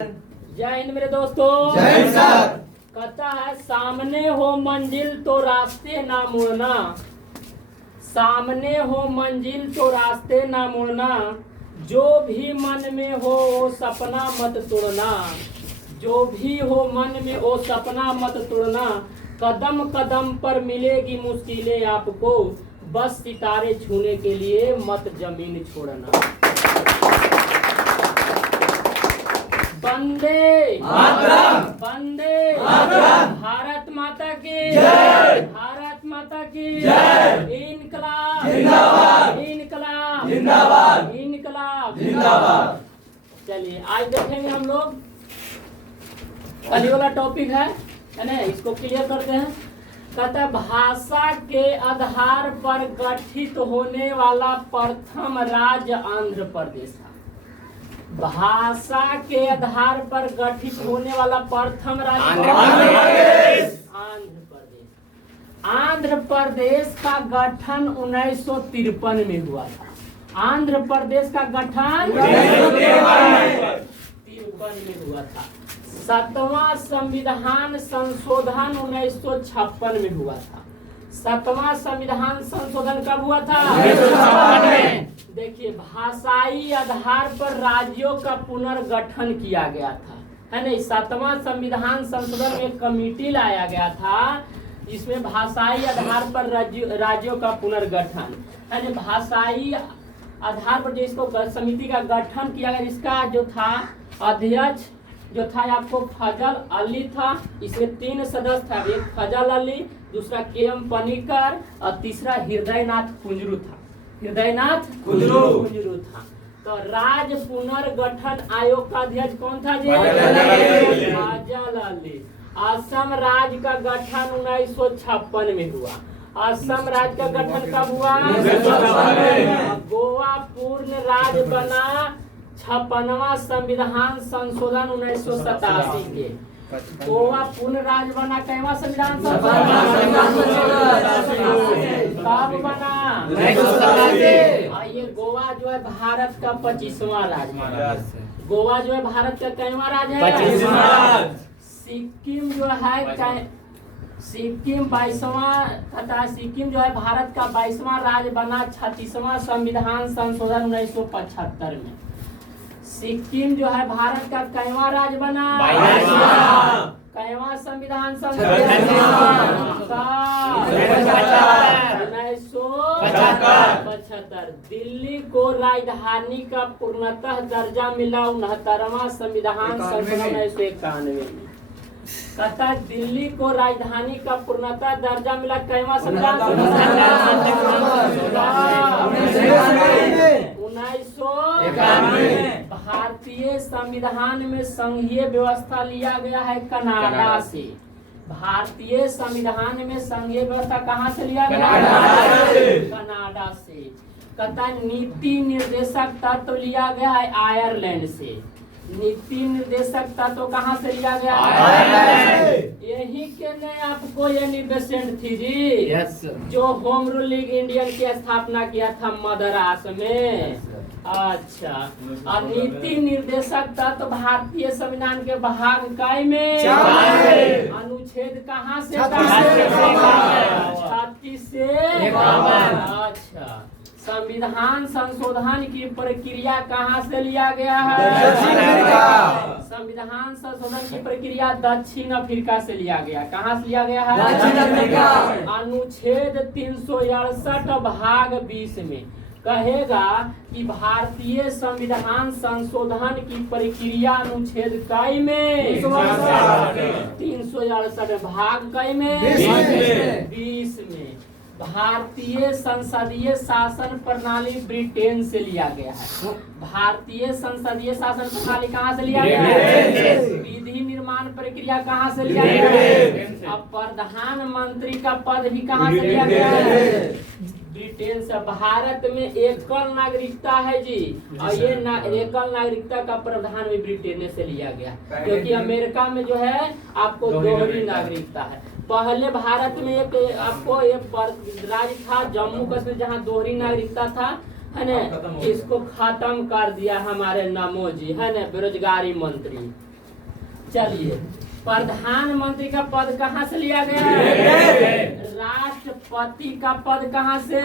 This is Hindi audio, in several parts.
जय हिंद मेरे दोस्तों। जय हिंद सर। कहता है सामने हो मंजिल तो रास्ते ना मुड़ना, सामने हो मंजिल तो रास्ते ना मुड़ना, जो भी मन में हो वो सपना मत तोड़ना, जो भी हो मन में वो सपना मत तोड़ना, कदम कदम पर मिलेगी मुश्किलें आपको, बस सितारे छूने के लिए मत जमीन छोड़ना। वंदे मातरम, वंदे मातरम, भारत माता की जय, भारत माता की जय, इनकलाब जिंदाबाद, इनकलाब जिंदाबाद, इनकलाब जिंदाबाद। चलिए आज देखेंगे हम लोग कल ये वाला टॉपिक है ना, इसको क्लियर करते हैं। कहता है भाषा के आधार पर गठित होने वाला प्रथम राज्य आंध्र प्रदेश था। भाषा के आधार पर गठित होने वाला प्रथम राज्य आंध्र प्रदेश। आंध्र प्रदेश का गठन 1953 में हुआ था। आंध्र प्रदेश का गठन 1953 में हुआ था। 7वां संविधान संशोधन 1956 में हुआ था। 7वां संविधान संशोधन कब हुआ था? 1956 में। देखिए भाषाई आधार पर राज्यों का पुनर्गठन किया गया था, है नहीं। 7वां संविधान संशोधन में एक कमेटी लाया गया था जिसमें भाषाई आधार पर राज्यों का पुनर्गठन, है नहीं। भाषाई आधार पर जो इसको समिति का गठन किया गया, जिसका जो था अध्यक्ष जो था आपको फजल अली था। इसमें 3 सदस्य था, एक फजल अली, दूसरा के.एम. पनिकर और तीसरा हृदयनाथ कुंजरू था। हृदयनाथ कुंजरू था। तो राज्य पुनर्गठन आयोग का अध्यक्ष कौन था जी? फजल अली। असम राज्य का गठन 1956 में हुआ। असम राज्य का गठन कब हुआ? 1956। गोवा पूर्ण राज्य बना 56वां संविधान संशोधन 1987 के। गोवा पूर्ण राज्य बना कैवा संविधान कब बना? 1987। ये गोवा जो है भारत का 25वां राज्य। गोवा जो है भारत का कैवा राज्य है? 25वां। सिक्किम जो है सिक्किम 22वां तथा सिक्किम जो है भारत का 22वां राज्य बना 36वां संविधान संशोधन 1975 में। सिक्किम जो है भारत का कैवा राज्य बना? 22वां। कैवा संविधान संशोधन 1975। दिल्ली को राजधानी का पूर्णतः दर्जा मिला 69वां संविधान संशोधन 1991 में। कहता है दिल्ली को राजधानी का पूर्णतः दर्जा मिला कैवा संविधान 1991। भारतीय संविधान में संघीय व्यवस्था लिया गया है कनाडा से। भारतीय संविधान में संघीय व्यवस्था कहाँ से लिया गया? कनाडा से। कहता नीति निर्देशक तत्व लिया गया है आयरलैंड से। नीति निर्देशक तत्व कहाँ से लिया गया? यही के ने आपको ये निर्देशन थी जी। yes, जो होम रूलिंग इंडियन की स्थापना किया था मद्रास में। अच्छा, और नीति निर्देशक तत्व भारतीय संविधान के भाग काय में अनुच्छेद कहाँ से? 36 से 51। अच्छा, संविधान संशोधन की प्रक्रिया कहाँ से लिया गया है? संविधान संशोधन की प्रक्रिया दक्षिण अफ्रीका से लिया गया। कहाँ से लिया गया है? दक्षिण अफ्रीका। अनुच्छेद 368 भाग 20 में कहेगा कि भारतीय संविधान संशोधन की प्रक्रिया अनुच्छेद कई में 368 भाग कई में 20 में। भारतीय संसदीय शासन प्रणाली ब्रिटेन से लिया गया है। भारतीय संसदीय शासन प्रणाली कहाँ से लिया गया है? विधि निर्माण प्रक्रिया कहाँ से लिया गया है? अब प्रधानमंत्री का पद भी कहाँ से लिया गया है? ब्रिटेन से। भारत में एकल नागरिकता है जी, और ये एकल नागरिकता का प्रावधान भी ब्रिटेन से लिया गया, क्योंकि अमेरिका में जो है आपको दोहरी नागरिकता है। पहले भारत में एक आपको एक राज्य था जम्मू कश्मीर जहाँ दोहरी नागरिकता था, है ना। इसको खत्म कर दिया हमारे नमो जी, है ना, बेरोजगारी मंत्री। चलिए, प्रधानमंत्री का पद कहाँ से लिया गया है? राष्ट्रपति का पद कहाँ से?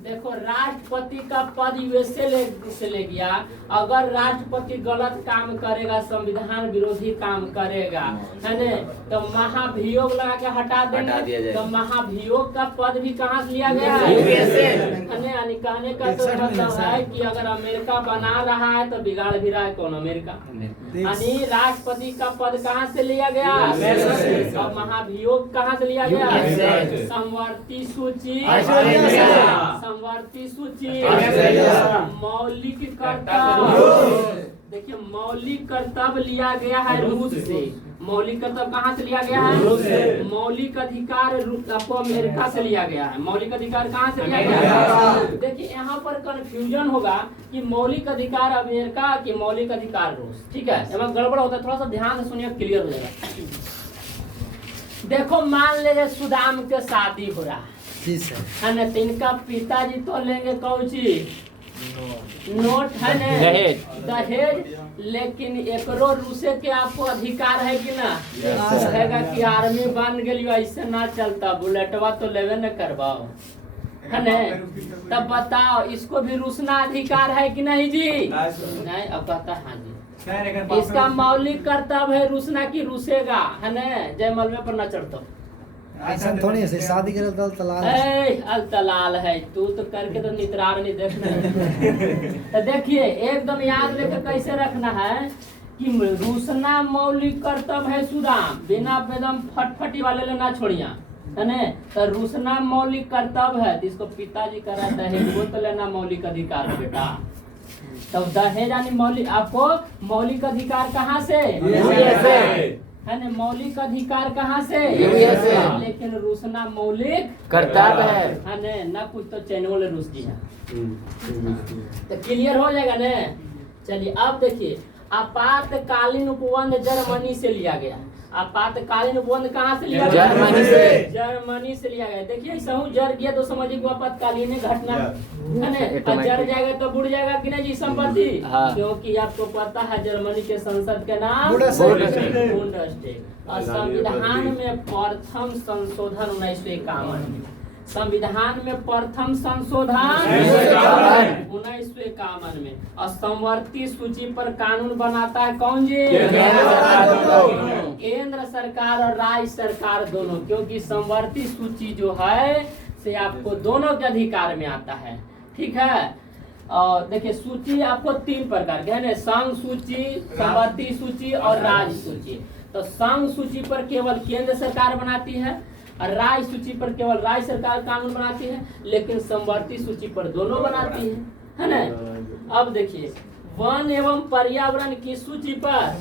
देखो, राष्ट्रपति का पद यूएसए से ले गया। अगर राष्ट्रपति गलत काम करेगा, संविधान विरोधी काम करेगा, है न, तो महाभियोग लगा के हटा देंगे। तो महाभियोग का पद भी कहाँ से लिया गया है? यूएसए। है न, यानी कहने का तो मतलब है कि अगर अमेरिका बना रहा है तो बिगाड़ भी रहा है कौन? अमेरिका। यानी राष्ट्रपति का पद कहाँ से लिया गया? और महाभियोग कहाँ से लिया गया? समवर्ती सूची, समवर्ती सूची, मौलिक कर्तव्य। देखिए, मौलिक कर्तव्य लिया गया है रूस से। मौलिक कर्तव्य कहाँ से लिया गया है? रूस से। मौलिक अधिकार आपको अमेरिका से लिया गया है। मौलिक अधिकार कहाँ से लिया गया है? देखिए, यहाँ पर कंफ्यूजन होगा कि मौलिक अधिकार अमेरिका की मौलिक अधिकार रूस। ठीक है, इसमें गड़बड़ होता है, थोड़ा सा ध्यान से सुनिए, क्लियर हो जाएगा। देखो, मान लीजिए सुदाम के शादी हो रहा है न, तो इनका पिताजी तो लेंगे कौन चीज? नोट, है न, दहेज। लेकिन एकरो रूसे के आपको अधिकार है कि ना? कहेगा कि आर्मी बन गई, ऐसे ना चलता, बुलेटवा तो लेवे न करवाओ, है न। तब बताओ, इसको भी रूसना अधिकार है कि नहीं जी? नहीं। अब कहता हाँ जी, इसका मौलिक कर्तव्य है रूसना की रूसेगा, है न, जय मलबे पर न चढ़ता। ऐसा थोड़ी है, शादी के तलाल तलाल है। तू तो करके तो नितरार नहीं देखना। तो देखिए, एकदम याद लेकर कैसे रखना है कि रूसना मौलिक कर्तव्य है सुदाम, बिना बेदम फटफटी वाले लेना छोड़िया, है न। तो रूसना मौलिक कर्तव्य है, इसको पिताजी करा दहेज, वो तो लेना मौलिक अधिकार है बेटा। तब दहेज यानी मौलिक, आपको मौलिक अधिकार कहाँ से? है न, मौलिक अधिकार कहाँ से? लेकिन रूसना मौलिक कर्तव्य है न, कुछ तो चैनल रूस जी है। तो क्लियर हो जाएगा न। चलिए, अब देखिए, आपातकालीन उपबंध जर्मनी से लिया गया। आपातकालीन उपबंध कहाँ से लिया गया? जर्मनी से। जर्मनी से लिया गया। देखिए, सहू जर गया तो समझिए को आपातकालीन घटना, है न। जर जाएगा तो बुड़ जाएगा कि नहीं जी संपत्ति? क्योंकि आपको पता है जर्मनी के संसद के नाम बुंडस्टैग। और संविधान में प्रथम संशोधन 1951। संविधान में प्रथम संशोधन 1951 में। और समवर्ती सूची पर कानून बनाता है कौन जी? केंद्र सरकार और राज्य सरकार दोनों, क्योंकि समवर्ती सूची जो है से आपको दोनों के अधिकार में आता है। ठीक है, और देखिए, सूची आपको 3 प्रकार के है, संघ सूची, समवर्ती सूची और राज्य सूची। तो संघ सूची पर केवल केंद्र सरकार बनाती है और राज्य सूची पर केवल राज्य सरकार कानून बनाती है, लेकिन समवर्ती सूची पर दोनों बनाती है ना। अब देखिए, वन एवं पर्यावरण की सूची पर,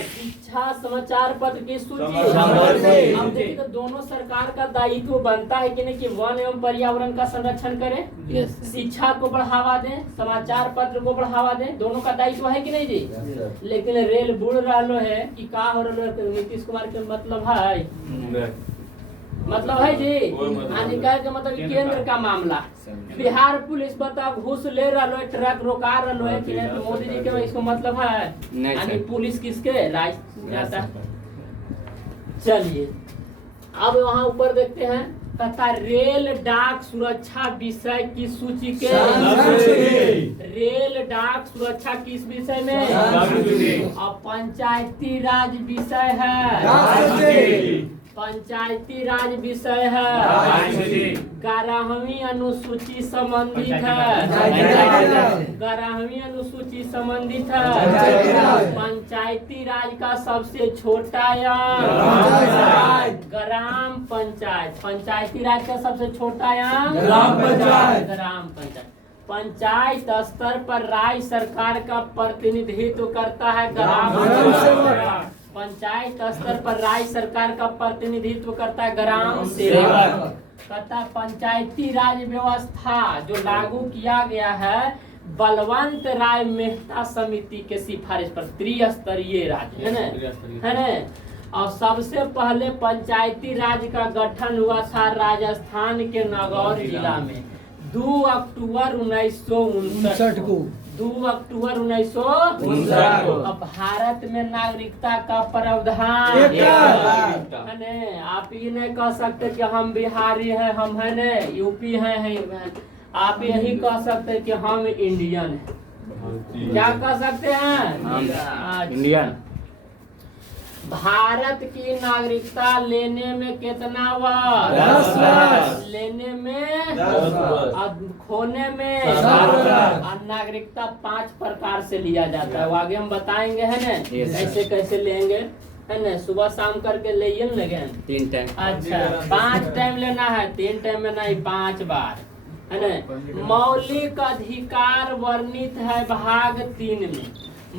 शिक्षा समाचार पत्र की सूची। अब देखिए, तो दोनों सरकार का दायित्व बनता है कि नहीं कि वन एवं पर्यावरण का संरक्षण करें, शिक्षा को बढ़ावा दें, समाचार पत्र को बढ़ावा दें, दोनों का दायित्व है कि नहीं जी? लेकिन रेल बुड़ रहा है कि का हो रहा है? नीतीश कुमार के मतलब है जी, हानिकार के मतलब केंद्र का मामला। बिहार पुलिस बता घूस ले रहा है, ट्रक रोका रहा है कि नहीं, तो मोदी जी के इसको मतलब है यानी पुलिस किसके? राज्य जाता है। चलिए, अब वहाँ ऊपर देखते हैं, तथा रेल डाक सुरक्षा विषय की सूची के, रेल डाक सुरक्षा किस विषय में? और पंचायती राज विषय है, पंचायती राज विषय है, 11वीं अनुसूची संबंधित है, 11वीं अनुसूची संबंधित है। पंचायती राज का सबसे छोटा अंग ग्राम पंचायत। पंचायती राज का सबसे छोटा अंग ग्राम पंचायत। ग्राम पंचायत पंचायत स्तर पर राज्य सरकार का प्रतिनिधित्व करता है ग्राम पंचायत। पंचायत स्तर पर राज्य सरकार का प्रतिनिधित्व करता है ग्राम सेवक। तथा पंचायती राज व्यवस्था जो लागू किया गया है बलवंत राय मेहता समिति के सिफारिश पर, त्रिस्तरीय राज्य है ना। और सबसे पहले पंचायती राज का गठन हुआ था राजस्थान के नागौर जिला में 2 अक्टूबर 1959 को। 2 अक्टूबर 1959 को। अब भारत में नागरिकता का प्रावधान है ने। आप ये नहीं कह सकते कि हम बिहारी हैं, हम है ने यूपी हैं। आप यही कह सकते कि हम इंडियन हैं। क्या कह सकते हैं? इंडियन। भारत की नागरिकता लेने में कितना वर्ष? 10 वर्ष। लेने में 10 वर्ष। और खोने में 7 वर्ष। और नागरिकता 5 प्रकार से लिया जाता है। वो आगे हम बताएंगे है ना Yes, sir. कैसे कैसे लेंगे है ना। सुबह शाम करके ले लगे 3 टाइम। अच्छा 5 टाइम लेना है, 3 टाइम में नहीं 5 बार है ना। मौलिक अधिकार वर्णित है भाग 3 में।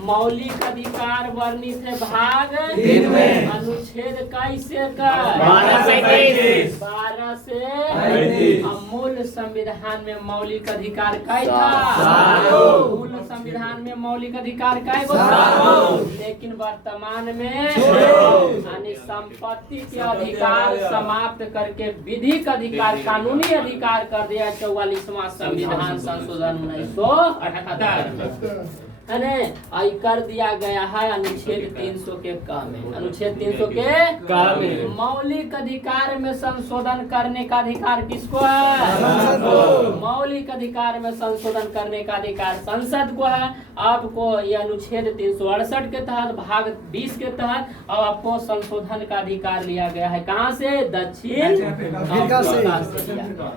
मौलिक अधिकार वर्णित है भाग 3 में। अनुच्छेद कैसे का 12 से 35। 12 से 35। मूल संविधान में मौलिक अधिकार कै सात। था? मूल संविधान में मौलिक अधिकार कै गो था? सात। लेकिन वर्तमान में 6। यानी संपत्ति के अधिकार समाप्त करके विधिक अधिकार, कानूनी अधिकार कर दिया 44वां संविधान संशोधन 1978 है ने। आई कर दिया गया है अनुच्छेद 300 के क में। अनुच्छेद 300 के क में मौलिक अधिकार में संशोधन करने का अधिकार किसको है? संसद को। मौलिक अधिकार में संशोधन करने का अधिकार संसद को है। आपको ये अनुच्छेद 368 के तहत भाग 20 के तहत अब आपको संशोधन का अधिकार लिया गया है। कहाँ से? दक्षिण अफ्रीका से। लिया गया है।